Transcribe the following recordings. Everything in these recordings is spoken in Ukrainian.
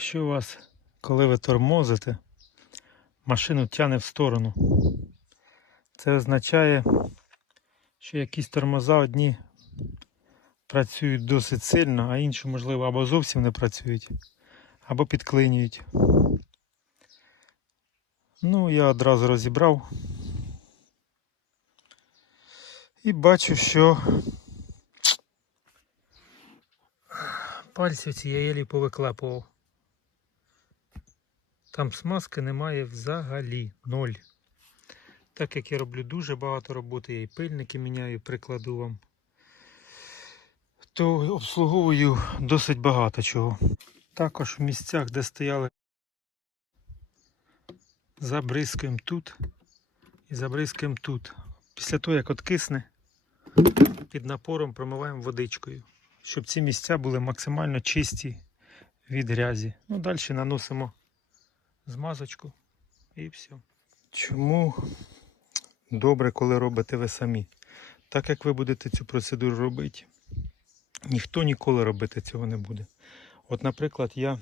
Якщо у вас, коли ви тормозите, машину тягне в сторону, це означає, що якісь тормоза одні працюють досить сильно, а інші, можливо, або зовсім не працюють, або підклинюють. Ну, я одразу розібрав. І бачу, що пальці ці я єлі повиклепував. Там смазки немає взагалі ноль. Так як я роблю дуже багато роботи, я і пильники міняю, прикладу вам, то обслуговую досить багато чого. Також в місцях, де стояли, забризкуємо тут і забризкуємо тут. Після того, як откисне, під напором промиваємо водичкою, щоб ці місця були максимально чисті від грязі. Ну, далі наносимо змазочку і все. Чому добре, коли робите ви самі? Так як ви будете цю процедуру робити, ніхто ніколи робити цього не буде. От, наприклад, я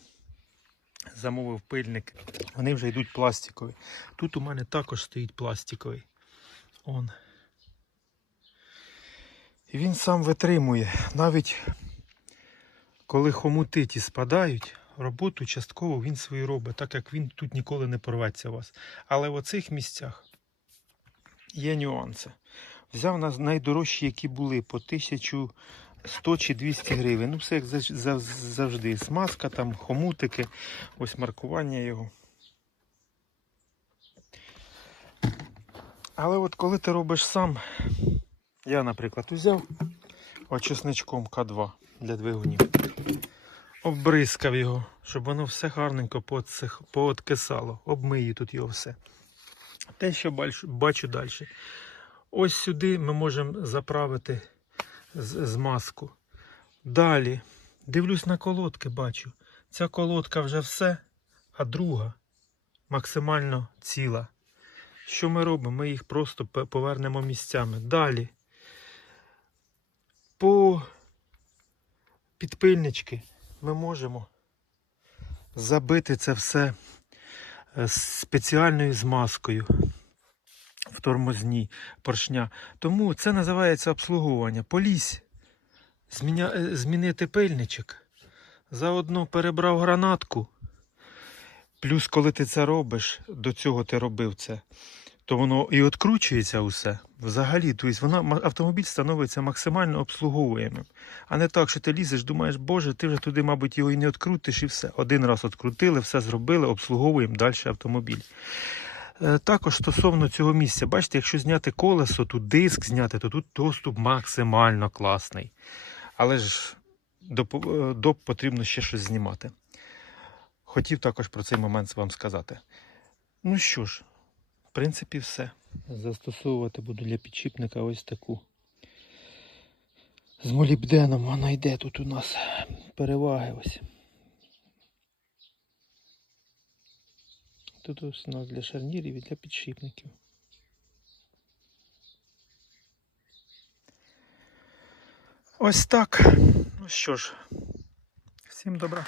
замовив пильник, вони вже йдуть пластикові. Тут у мене також стоїть пластиковий. Он. І він сам витримує. Навіть коли хомути ті спадають, роботу частково він свою робить, так як він тут ніколи не порветься у вас. Але в оцих місцях є нюанси. Взяв нас найдорожчі, які були по 1100 чи 200 гривень. Ну, все як зав- зав- завжди. Смазка, там, хомутики, ось маркування його. Але от коли ти робиш сам, я, наприклад, взяв очисничком К2 для двигунів. Обрискав його, щоб воно все гарненько пооткисало. Обмию тут його все. Те, що бачу далі. Ось сюди ми можемо заправити змазку. Далі дивлюсь на колодки, бачу. Ця колодка вже все, а друга максимально ціла. Що ми робимо? Ми їх просто повернемо місцями. Далі. По підпильнички ми можемо забити це все е, спеціальною змазкою в тормозні поршня. Тому це називається обслуговування. Полізь, зміня... е, змінити пильничок. Заодно перебрав гранатку. Плюс, коли ти це робиш, до цього ти робив це, то воно і відкручується усе. Взагалі, тобто вона, автомобіль становиться максимально обслуговуємим. А не так, що ти лізеш, думаєш, боже, ти вже туди, мабуть, його і не відкрутиш, і все. Один раз відкрутили, все зробили, обслуговуємо далі автомобіль. Е, Також стосовно цього місця, бачите, якщо зняти колесо, тут диск зняти, то тут доступ максимально класний. Але ж до, по- е, потрібно ще щось знімати. Хотів також про цей момент вам сказати. Ну що ж, принципі, все. Застосовувати буду для підшипника ось таку. З молібденом вона йде тут у нас переваги ось. Тут ось у нас для шарнірів і для підшипників. Ось так. Ну що ж, всім добра.